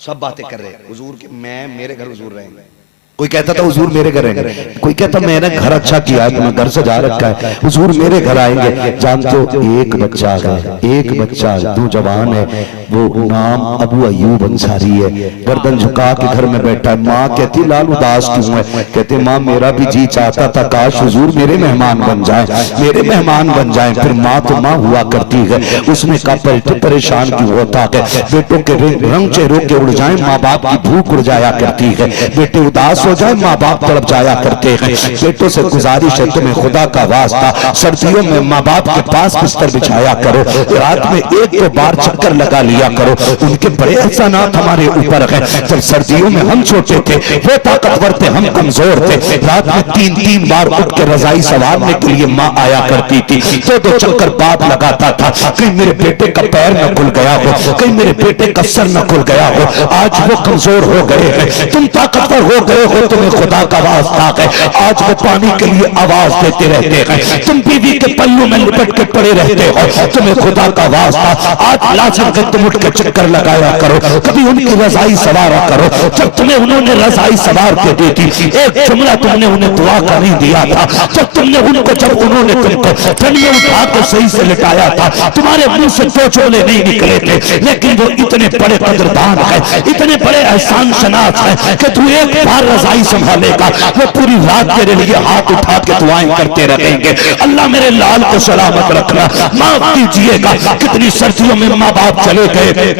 सब बातें कर रहे हैं हुजूर के, मैं मेरे घर हुजूर रहेंगे। कोई कहता था हुजूर मेरे घर आएंगे, कोई कहता मैंने घर अच्छा किया है, तुम्हें घर सजा रखा है, हुजूर मेरे घर आएंगे। जानते हो एक बच्चा है, एक बच्चा नौजवान है, वो नाम अबू अयूब अंसारी है, गर्दन झुका के घर में बैठा है। माँ कहती लाल उदास क्यों है? कहते माँ मेरा भी जी चाहता था काश हुजूर मेरे मेहमान बन जाए, मेरे मेहमान बन जाए। फिर माँ तो माँ हुआ करती है, उसने कहा पलटे परेशान क्यों होता है, बेटों के रंग चेहरों के उड़ जाए, माँ बाप की भूख उड़ जाया करती है, बेटे उदास हो जाए माँ बाप तड़प जाया करते हैं। बेटों से गुजारिश है तुम्हें खुदा का वास्ता सर्दियों में माँ बाप के पास बिस्तर बिछाया करो, रात में एक दो बार चक्कर लगा लिया करो, उनके बड़े एहसानात हमारे ऊपर है। जब सर्दियों में हम छोटे थे वो ताकतवर थे, हम कमजोर थे, रात में तीन तीन बार उठ के रजाई संवारने के लिए माँ आया करती थी, दो दो चक्कर बाप लगाता था, कहीं मेरे बेटे का पैर न खुल गया हो, कहीं मेरे बेटे का सर न खुल गया हो। आज वो कमजोर हो गए हैं, तुम ताकतवर हो गए हो, तुम्हें खुदा का वास्ता है, आज वो पानी के लिए आवाज देते रहते हैं, तुम बीवी के पल्लू में लिपट के पड़े रहते हो, तुम्हें खुदा का वास्ता आज लाजम के तुम उठ के चक्कर लगाया करो, कभी उनकी रजाई सवारा करो। जब तुम्हें उन्होंने रजाई सवार के दी थी, एक जुमला तुमने उन्हें दुआ का नहीं दिया था, जब तुमने उनको, जब उन्होंने तुमको ठंडियों उठा के सही से लिटाया था, तुम्हारे मुंह से दो चोले नहीं निकले थे, लेकिन वो इतने बड़े कदरदान है, इतने बड़े एहसान शनास है कि तू एक बार रजाई संभालेगा वो पूरी रात तेरे लिए हाथ उठा के दुआएं करते रहेंगे। अल्लाह मेरे लाल को सलामत रखना, माफ कीजिएगा कितनी सर्दियों में माँ बाप चले गए,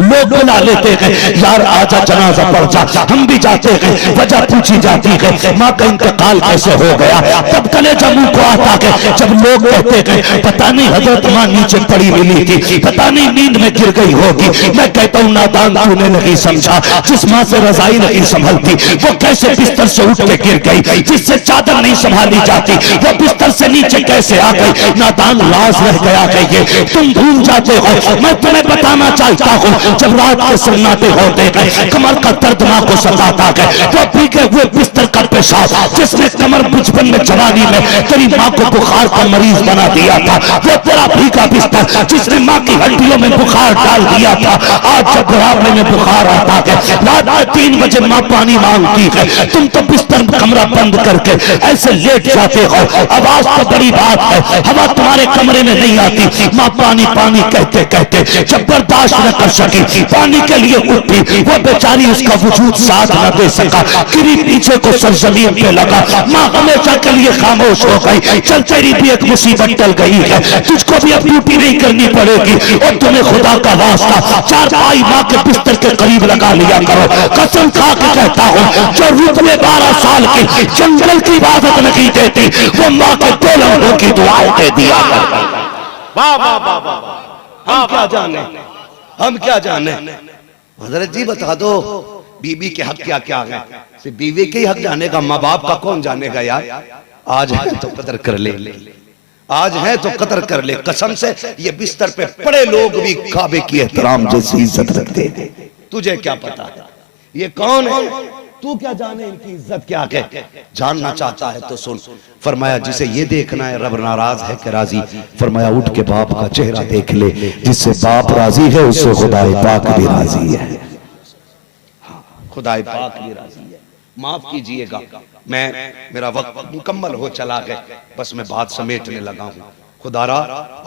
लोग बुला लेते हैं यार आजा जनाजा पढ़ जा, हम भी जाते हैं, वजह पूछी जाती है माँ का इंतकाल कैसे हो गया, तब कलेजा मुंह को आता है जब लोग कहते हैं पता नहीं हजरत माँ नीचे पड़ी मिली थी, पता नहीं नींद में गिर गई होगी। मैं कहता हूँ नादान तूने नहीं समझा, जिस माँ से रजाई नहीं संभलती वो कैसे बिस्तर से उठ के गिर गई, जिससे चादर नहीं संभाली जाती वो बिस्तर से नीचे कैसे आ गई। नादान लाज रह गया है ये, तुम भूल जाते हो। मैं तुम्हें बताना चाहता हूँ जब रात के सन्नाटे होते हैं, कमर का दर्द माँ को सताता है, वो भीगे हुए बिस्तर का पेशाब जिसने कमर बचपन में जवानी में तेरी माँ को बुखार का मरीज बना दिया था, वो तेरा भीगा बिस्तर जिसने माँ की हड्डियों में बुखार डाल दिया था, आज जब बुढ़ापे में बुखार आता है, रात में 3 बजे माँ पानी मांगती है, तुम तो बिस्तर कमरा बंद करके ऐसे लेट जाते हो। आवाज तो बड़ी बात है, हवा तुम्हारे कमरे में नहीं आती, माँ पानी पानी कहते कहते जब बर्दाश्त न कर सकी पानी के लिए उठी, वो बेचारी उसका वजूद साथ न दे सका, गिरी पीछे को सरजमीन पे लगा, माँ हमेशा के लिए खामोश हो गई। चल तेरी भी एक मुसीबत टल गई है, तुझको भी अब ड्यूटी नहीं करनी पड़ेगी, और तुम्हें खुदा का वास्ता चारपाई माँ के बिस्तर के करीब लगा लिया करो। कसम खा के कहता हूँ जो रुतबे 12 साल की जंगल की इबादत नहीं देती वो माँ के 2 लम्हों की दुआएं दे दिया। वाह वाह वाह वाह, हम क्या जाने, हम क्या जाने। हजरत जी बता दो बीबी के हक क्या क्या है, सिर्फ बीवी के ही हक जाने का, माँ बाप का कौन जानेगा यार। आज है तो कदर कर ले, आज है तो कदर कर ले। कसम से ये बिस्तर पे पड़े लोग भी काबे की एहतराम जैसी इज्जत रखते हैं, तुझे क्या पता ये कौन है, तू क्या जाने इनकी इज्जत क्या है। जानना चाहता है तो सुन, फरमाया जिसे ये देखना है रब नाराज है कि राजी, फरमाया उठ के बाप का चेहरा देख ले, जिससे बाप राजी है उससे खुदाए पाक भी राजी है, खुदाए पाक भी राजी है। माफ कीजिएगा मेरा वक्त मुकम्मल हो चला गया, बस मैं बात समेटने लगा हूँ। खुदारा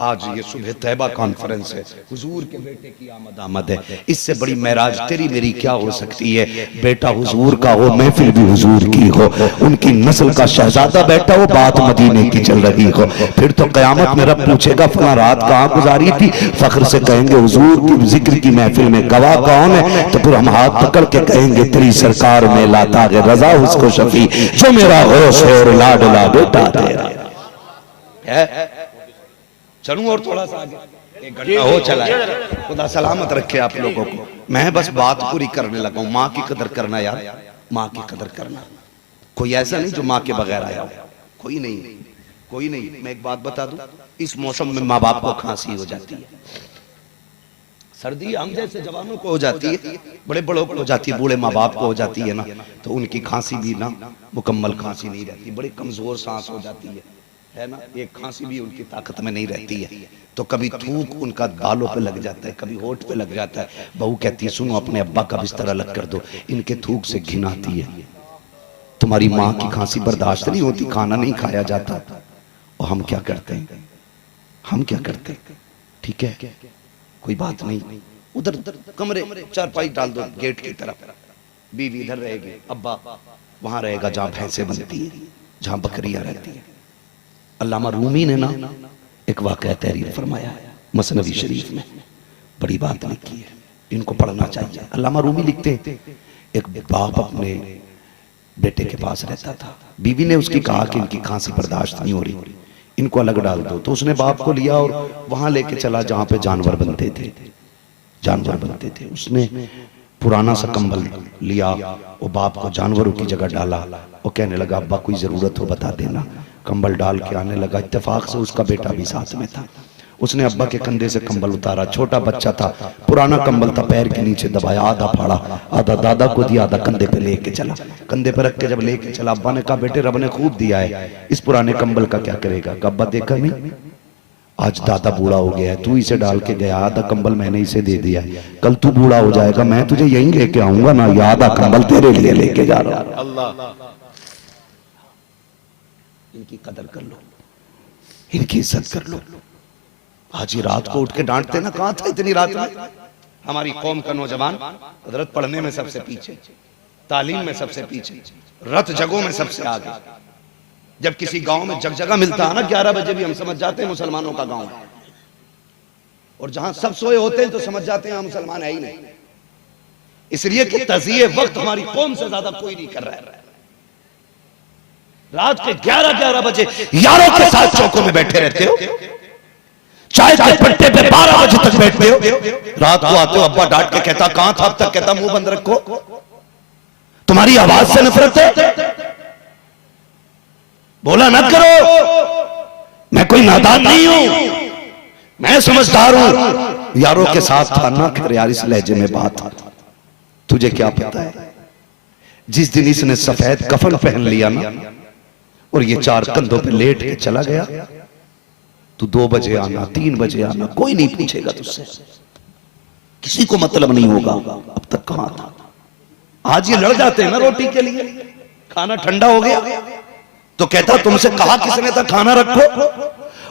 आज ये सुबह तैबा कॉन्फ्रेंस है, हुजूर के बेटे की आमद है, इससे बड़ी महराज तेरी मेरी क्या हो सकती है। बेटा हुजूर का हो, महफिल भी हुजूर की हो, उनकी नस्ल का शहजादा बैठा हो, बात मदीने की चल रही हो, फिर तो कयामत में रब पूछेगा फला रात कहाँ गुजारी थी, फख्र से कहेंगे हुजूर की जिक्र की महफिल में गवाह कौन है, तो फिर हम हाथ पकड़ के कहेंगे तेरी सरकार में लाता है रजा उसको शफी, जो मेरा होश है और लाडला बेटा तेरा है। चलूं और थोड़ा सा आगे, 1 घंटा हो चला है, खुदा सलामत रखे आप लोगों को। मैं बस बात पूरी करने लगा हूं, माँ की कदर करना यार, माँ की कदर करना। कोई ऐसा नहीं जो माँ के बगैर आया हो, कोई नहीं, कोई नहीं। मैं एक बात बता दूं, इस मौसम में माँ बाप को खांसी हो जाती है, सर्दी हम जैसे जवानों को हो जाती है, बड़े बड़ों को हो जाती है, बूढ़े माँ बाप को हो जाती है ना, तो उनकी खांसी भी ना मुकम्मल खांसी नहीं रहती, बड़ी कमजोर सांस हो जाती है। है ना, एक खांसी भी उनकी ताकत में नहीं रहती है, तो कभी थूक उनका बालों पे लग जाता है, कभी होठ पे लग जाता है। बहू कहती है सुनो अपने अब्बा का बिस्तर अलग कर दो, इनके थूक से घिन आती है। तुम्हारी माँ की खांसी बर्दाश्त नहीं होती, खाना नहीं खाया जाता, और हम क्या करते हैं, हम क्या करते हैं? ठीक है कोई बात नहीं, उधर कमरे चारपाई डाल दो गेट की तरफ, बीवी इधर रहेगी, अब्बा वहां रहेगा जहां भैंसे बनती है, जहां बकरियां रहती है। अल्लामा रूमी ने ना एक वाकया तहरीर फरमाया है मसनवी शरीफ में, बड़ी बात लिखी है, इनको पढ़ना चाहिए। अल्लामा रूमी लिखते हैं एक बाप अपने बेटे के पास रहता था, बीवी ने उसकी कहा कि इनकी खांसी बर्दाश्त नहीं हो रही, इनको अलग डाल दो। तो उसने बाप को लिया और वहां लेके चला जहां पे जानवर बनते थे, जानवर बनते थे। उसने पुराना सा कंबल लिया और बाप को जानवरों की जगह डाला और कहने लगा अब्बा कोई जरूरत हो बता देना। कंबल डाल के आने लगा, इत्तेफाक से उसका बेटा भी साथ में था। उसने अब्बा के कंधे से कंबल उतारा, छोटा बच्चा था, पुराना कंबल था, पैर के नीचे दबाया, आधा फाड़ा, आधा दादा को दिया, आधा कंधे पे लेके चला। कंधे पे रख के जब लेके चला, अब्बा ने कहा बेटे रब ने खूब दिया है, इस पुराने कंबल का क्या करेगा? अब्बा देखा नहीं, आज दादा बूढ़ा हो गया है, तू इसे डाल के गया, आधा कंबल मैंने इसे दे दिया, कल तू बूढ़ा हो जाएगा, मैं तुझे यहीं लेके आऊंगा ना, या आधा कंबल तेरे लिए लेके जा रहा हूं। अल्लाह, इनकी कदर कर लो, इनकी इज्जत कर लो। आज ये रात को उठ के डांटते ना, कहां था इतनी रात में? हमारी कौम का नौजवान हजरत पढ़ने में सबसे पीछे, तालीम में सबसे पीछे, रत जगहों में सबसे आगे। जब किसी गांव में जगजगा मिलता है ना 11 बजे भी हम समझ जाते हैं मुसलमानों का गांव, और जहां सब सोए होते हैं तो समझ जाते हैं मुसलमान है ही नहीं, इसलिए कि तज़िये वक्त हमारी कौम से ज्यादा कोई नहीं कर रहा है। रात के 11-11 बजे यारों के साथ चौकों में बैठे रहते हो, चाय के पट्टे पे 12 बजे तक बैठते हो, रात को आते हो अब्बा डांट के कहता कहां था अब तक, कहता मुंह बंद रखो, तुम्हारी आवाज से नफरत है, बोला ना करो, मैं कोई नादान नहीं हूं, मैं समझदार हूं। यारों के साथ था ना, कर यार इस लहजे में बात, तुझे क्या पता है जिस दिन इसने सफेद कफन पहन लिया ना और ये 4 कंधों पे लेट के चला गया, तू 2 बजे आना, 3 बजे आना, कोई नहीं पूछेगा तुझसे, किसी को मतलब नहीं होगा अब तक कहां था। आज ये लड़ जाते हैं ना रोटी के लिए, खाना ठंडा हो गया तो कहता तुमसे कहा किसने था खाना रखो।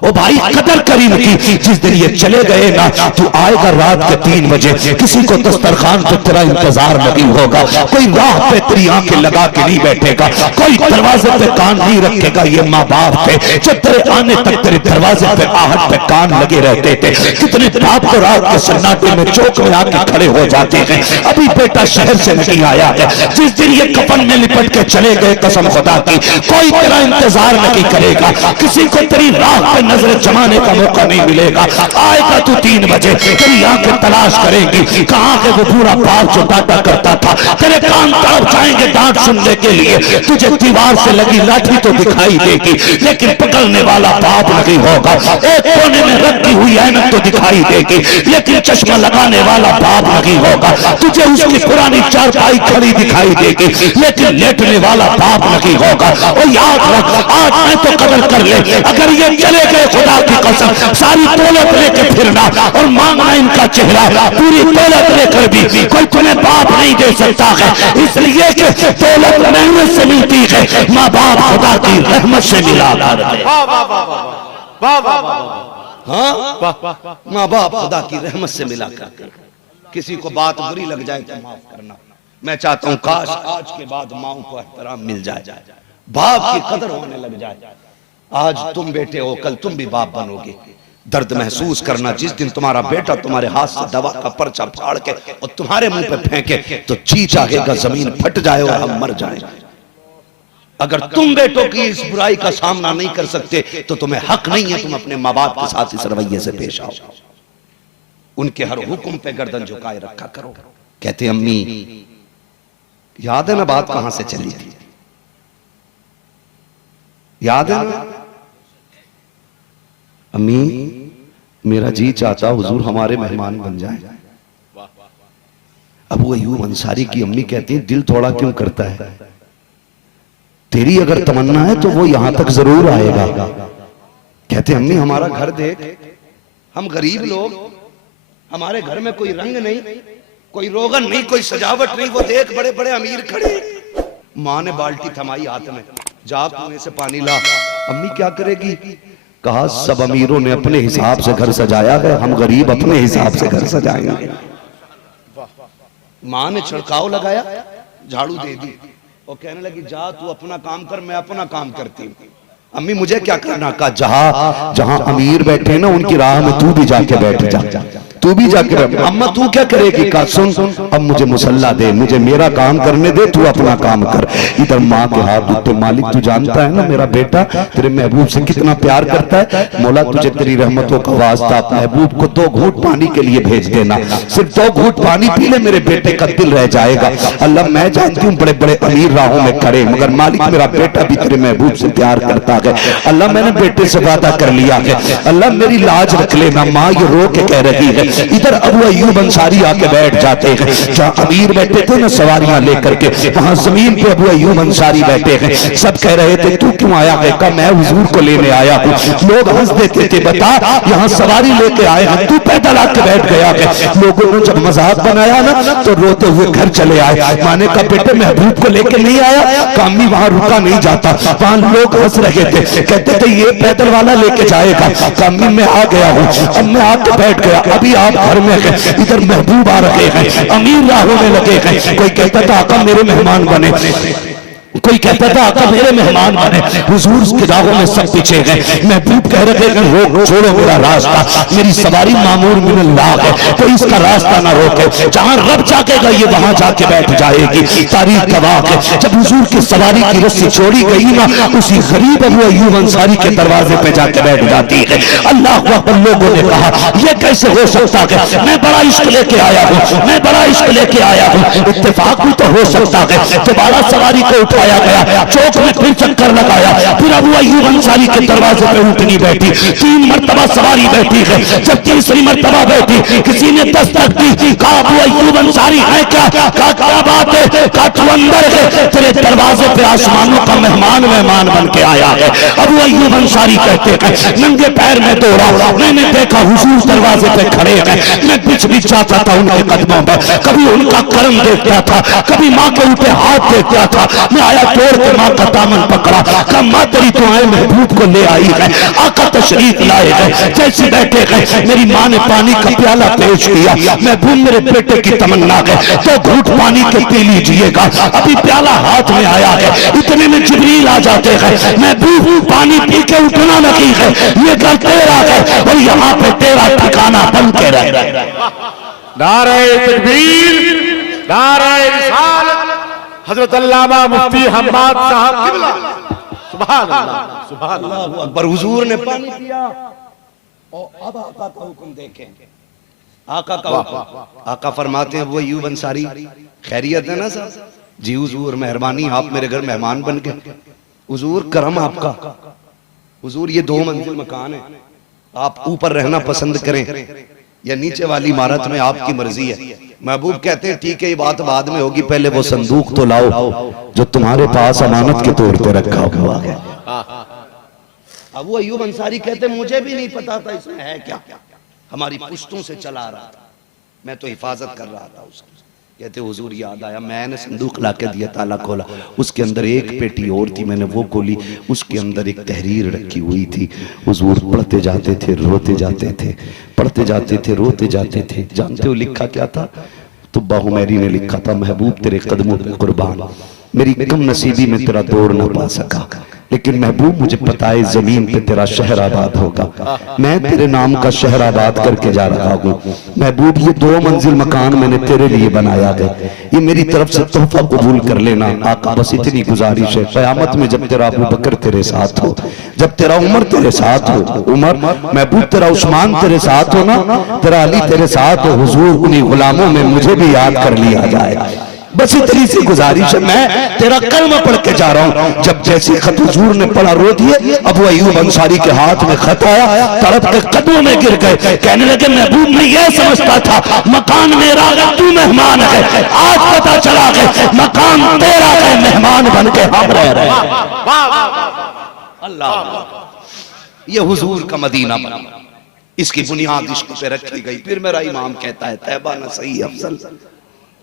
ओ भाई कदर करीम की, जिस दिन ये चले गए ना, तू आएगा रात के 3 बजे, किसी को दस्तरखान पे तेरा इंतजार नहीं होगा, कोई राह पे तेरी आंखें लगा के नहीं बैठेगा, कोई दरवाजे पे कान नहीं रखेगा। ये माँ बाप थे जो तेरे आने तक तेरे दरवाजे पे आहट पे कान लगे रहते थे। कितने बाप को रात के सन्नाटे में चौक में आके खड़े हो जाते हैं, अभी बेटा शहर से नहीं आया है। जिस दिन ये कफन में लिपट के चले गए, कसम खुदा की कोई तेरा इंतजार नहीं करेगा, किसी को तेरी राह पे नजर जमाने का मौका नहीं मिलेगा। आएगा तू 3 बजे, तेरी आंखें तलाश करेंगी कहां के वो पूरा बाप जो डांटा करता था, तेरे कान तड़प जाएंगे डांट सुनने के लिए। तुझे दीवार से लगी लाठी तो दिखाई देगी, लेकिन पकड़ने वाला बाप नहीं होगा। एक कोने में रखी हुई ऐनक तो दिखाई देगी, लेकिन चश्मा लगाने वाला बाप नहीं होगा। तुझे उसकी पुरानी चारपाई खड़ी दिखाई देगी, लेकिन लेटने वाला बाप नहीं होगा। और याद रख, आज मैं तो कदर कर ले, अगर ये चले गए खुदा की कसम, सारी दौलत लेके फिरना और मांगना इनका चेहरा, पूरी दौलत लेकर भी कोई तुम्हें बाप नहीं दे सकता है, इसलिए कि दौलत मेहनत से मिलती है, माँ बाप खुदा की रहमत से मिला। हाँ, माँ बाप खुदा की रहमत से मिला कर। किसी को बात बुरी लग जाए तो माफ करना। मैं चाहता हूँ काश आज के बाद माओ को एहतराम मिल जाए, बाप की कदर होने लग जाए। आज तुम बेटे हो, कल तुम भी बाप बनोगे। दर्द महसूस करना, जिस दिन तुम्हारा बेटा तुम्हारे हाथ से दवा का पर्चा फाड़ के और तुम्हारे मुंह पे फेंके तो जी चाहेगा जमीन फट जाए और हम मर जाए। अगर तुम बेटों की इस बुराई का सामना नहीं कर सकते तो तुम्हें हक नहीं है तुम अपने माँ बाप के साथ इस रवैये से पेश आओ। उनके हर हुक्म पे गर्दन झुकाए रखा करो। कहते अम्मी, याद है ना बात कहां से चली थी? याद है ना अम्मी, मेरा जी चाहता हुजूर हमारे मेहमान बन जाए। अबू अयूब अंसारी की अम्मी कहती है, दिल थोड़ा क्यों करता है, तेरी अगर तमन्ना है तो वो यहां तक जरूर आएगा, कहते अम्मी हमारा घर देख, हम गरीब लोग, हमारे घर में कोई रंग नहीं, कोई रोगन नहीं, कोई सजावट नहीं, वो देख बड़े बड़े अमीर खड़े। माँ ने बाल्टी थमाई हाथ में, जा कुएं से पानी ला। अम्मी क्या करेगी? कहा सब अमीरों ने अपने हिसाब से घर सजाया है, हम गरीब अपने हिसाब से घर सजाएंगे। माँ ने छिड़काव लगाया, झाड़ू दे दी और कहने लगी जा तू अपना काम कर, मैं अपना काम करती हूँ। अम्मी मुझे क्या करना? कहा जहां जहां अमीर बैठे ना उनकी राह में तू भी जाके बैठ जा, तू भी जाके बैठ। अम्मा तू क्या करेगी? कहा सुन अब मुझे मुसल्ला दे, मुझे मेरा काम करने दे, तू अपना काम कर। इधर माँ के हाथ उठते, मालिक तू जानता है ना मेरा बेटा तेरे महबूब से कितना प्यार करता है, मौला तुझे तेरी रहमतों का वास्ता महबूब को 2 घूंट पानी के लिए भेज देना, सिर्फ 2 घूंट पानी पी ले, मेरे बेटे का दिल रह जाएगा। अल्लाह मैं जानती हूँ बड़े बड़े अमीर राहों में खड़े, मगर मालिक मेरा बेटा भी तेरे महबूब से प्यार करता है। अल्लाह मैंने बेटे से वादा कर लिया है, अल्लाह मेरी लाज रख लेना। माँ ये रो के कह रही है। इधर अबू अय्यूब अंसारी आके बैठ जाते हैं, जहाँ अमीर बैठे थे ना सवारियां लेकर के, वहां जमीन पे अबू अय्यूब अंसारी बैठे हैं। सब कह रहे थे तू क्यों आया है? कहा मैं हुजूर को लेने आया हूँ। लोग हंस देते थे, बता यहाँ सवारी लेके आए हैं, तू पैदल आके बैठ गया है। लोगों ने जब मजाक बनाया ना तो रोते हुए घर चले आए। माने का बेटे महबूब को लेके नहीं आया? कामी वहां रुका नहीं जाता, वहां लोग हंस रहे थे, कहते थे ये पैदल वाला लेके जाएगा। कामी मैं आ गया हूँ, अब मैं आके बैठ गया, अभी आप घर में हैं, इधर महबूब आ रहे हैं, अमीर राह होने लगे हैं। कोई कहता था आका मेरे मेहमान बने, कोई कहता था आका मेरे मेहमान बने। हुजूर की राहों में सब पीछे गए। महबूब कह रहे हैं रोक छोड़ो मेरा रास्ता, मेरी सवारी मामूर मिनल्लाह है, कोई इसका रास्ता ना रोके, जहां रब जाकेगा ये वहां जाके बैठ जाएगी। तारीख गवाह है जब हुजूर की सवारी की रस्सी छोड़ी गई ना, उसी गरीब अबू अय्यूब अंसारी के दरवाजे पे जाके बैठ जाती है। अल्लाह अकबर। लोगों ने कहा यह कैसे हो सकता है? मैं बड़ा इश्क लेके आया हूँ, मैं बड़ा इश्क लेके आया हूँ। इत्तेफाक भी तो हो सकता है। दोबारा सवारी को उठाया गया, चौक में फिर चक्कर लगाया, फिर अबू अय्यूब अंसारी के दरवाजे पे ऊँटनी बैठी, 3 मरतबा सवारी बैठी है। जब तीसरी मरतबा बैठी किसी ने दस्तक दी, कहा अबू अय्यूब अंसारी है क्या? कहा क्या बात है? कहा तू अंदर है, तेरे दरवाजे पे आसमानों का मेहमान मेहमान बन के आया है। अबू अय्यूब अंसारी कहते हैं नंगे पैर में दौड़ा, मैंने देखा हुजूर दरवाजे पे खड़े हैं, मैं बिछ बिछ जाता था उनके कदमों पर, कभी उनका करम देखता था, कभी माँ के उल्टे हाथ देखता था। मैं आया तोड़ के माँ का दामन पकड़ा, कहा माँ तेरी दुआएं महबूब को ले आई है, आका तशरीफ लाए गए। जैसे बैठे गए मेरी माँ ने पानी का प्याला पेश किया, महबूब मेरे बेटे की तमन्ना है 2 घूंट पानी के पी लीजिएगा। अभी प्याला हाथ में आया है, इतने में जिब्रील आ जाते हैं, महबूब पानी पी के उठना नहीं है, ये घर तेरा है और यहाँ पे तेरा ठिकाना बन के रहे। नारे तकबीर, नारे रिसालत, हजरत अल्लामा मुफ्ती हम्माद साहब किबला। सुभान अल्लाह, सुभान अल्लाह। अकबर। हुजूर ने पानी पिया और अब आका का हुक्म देखें, आका का हुक्म। आका फरमाते हैं वो अय्यूब अंसारी खैरियत है ना साहब? जी हुजूर मेहरबानी, आप मेरे घर मेहमान बन गए। हुजूर करम आपका। हुजूर ये 2 मंजिल मकान है, आप ऊपर रहना पसंद करें या नीचे वाली इमारत में आपकी मर्जी है। महबूब कहते हैं ठीक है ये बात बाद में होगी, पहले वो संदूक तो लाओ जो तुम्हारे पास अमानत के तौर पे रखा हुआ है। अबू अय्यूब अंसारी कहते मुझे भी नहीं पता था इसमें है क्या, हमारी पुश्तों से चला रहा था, मैं तो हिफाजत कर रहा था उसकी। कहते हुजूर याद आया, मैंने संदूक ला के दिया, ताला खोला, उसके अंदर एक पेटी और थी, मैंने वो खोली, उसके अंदर एक तहरीर रखी हुई थी। हुजूर पढ़ते जाते थे, रोते जाते थे, पढ़ते जाते थे, रोते जाते थे। जानते हो लिखा क्या था? तुब्बा हुमैरी ने लिखा था महबूब तेरे कदमों पे कुर्बान, मेरी कम नसीबी में तेरा दौड़ न पा सका, लेकिन महबूब मुझे पता है जमीन पे तेरा शहर आबाद होगा, मैं तेरे नाम का शहर आबाद करके जा रहा हूँ। महबूब ये 2 मंजिल मकान मैंने तेरे लिए बनाया है, ये मेरी तरफ से तोहफा कबूल कर लेना। आका बस इतनी गुजारिश है, क़यामत में जब तेरा अबू बकर तेरे साथ हो, जब तेरा उमर तेरे साथ हो, उमर महबूब तेरा उस्मान तेरे साथ हो ना, तेरा अली तेरे साथ हो, हुजूर उन्हीं गुलामों में मुझे भी याद कर लिया जाए। बस इतनी सी गुजारिश है, मैं तेरा कलमा पढ़ के जा रहा हूँ। जब जैसे खत हुजूर ने पढ़ा रो दिए, अबू अय्यूब अंसारी के हाथ में खत आया, तड़प के कदमों में गिर गए, कहने लगे महबूब मैं ये समझता था मकान मेरा है, तू मेहमान है, आज पता चला है मकान तेरा है, मेहमान बन के हम रह रहे हैं। अल्लाह ये हुजूर का मदीना बना, इसकी बुनियाद इश्क पे रखी गई। फिर मेरा इमाम कहता है तैबा न सही अफसल,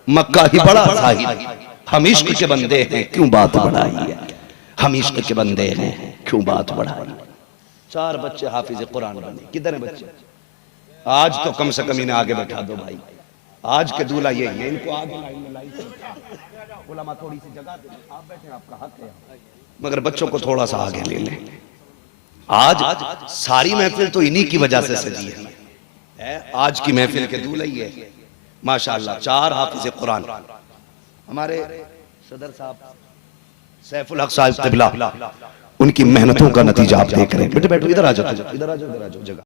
मक्का ही बड़ा जाहिर, हम इश्क के बंदे हैं क्यों बात बढ़ाई है, हम इश्क के बंदे हैं क्यों बात बढ़ाई। 4 बच्चे हाफिज कुरान बने, किधर है बच्चे? आज तो कम से कम इन्हें आगे बैठा दो भाई, आज के दूल्हा ये है, इनको आगे लाइन में लाइन, उलमा थोड़ी सी जगह दे, आप बैठे आपका हक है, मगर बच्चों को थोड़ा सा आगे ले लें। आज सारी महफिल तो इन्हीं की वजह से सजी है, आज की महफिल के दूल्हा ही है माशाअल्लाह। 4 हाफिज कुरान, हमारे सदर साहब सैफुल हक साहब तिबला, उनकी मेहनतों का नतीजा आप देख रहे हैं। बेटे बैठो, इधर आ जाओ, इधर आ जाओ, इधर आ जाओ जगह।